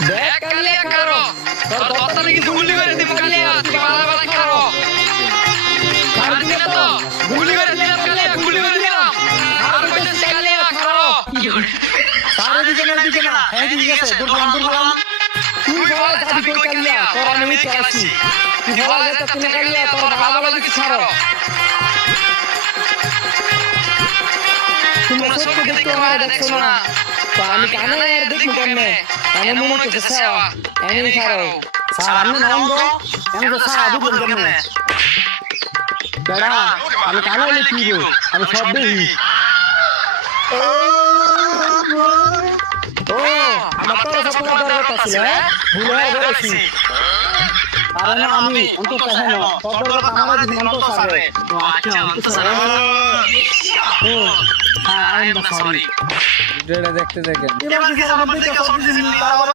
দেখ কালিয়া কারো তোর দত্তরে কিছু গুলি করে দিব কালিয়া তুই বালা বালা খারো আর দিনে তো গুলি করে দিলাম কালিয়া গুলি করে দিলাম আর কইছিস কালিয়া খারো তার দিকে না হ্যাঁ ঠিক আছে দূর গেলাম তুই বলা যাবি কই কালিয়া তোর আমি চাইছি তুই বলা যেটা তুমি কালিয়া তোর বাবা বাবা কিছু ছাড়ো তুমি সত্যি দেখতে আমার দেখছো না তো আমি কানে আর দেখি কেমনে আমি মনে করতে চাওয়া এমনি খারো স্যার আপনি নাম গো আমি তো স্যার আবু বল কেমনে বেড়া আমি কানে লিখি গো আমি সব দেখি ও আমার তো সব দরকার ছিল ভুল হয়ে গেছে আরে না আমি অন্তত চাই না সব দরকার আমার দিন অন্তত সারে আচ্ছা অন্তত সারে ও আই এম সরি ভিডিওটা দেখতে দেখেন এবার কিছু আমাদের কাছে সব কিছু তারপর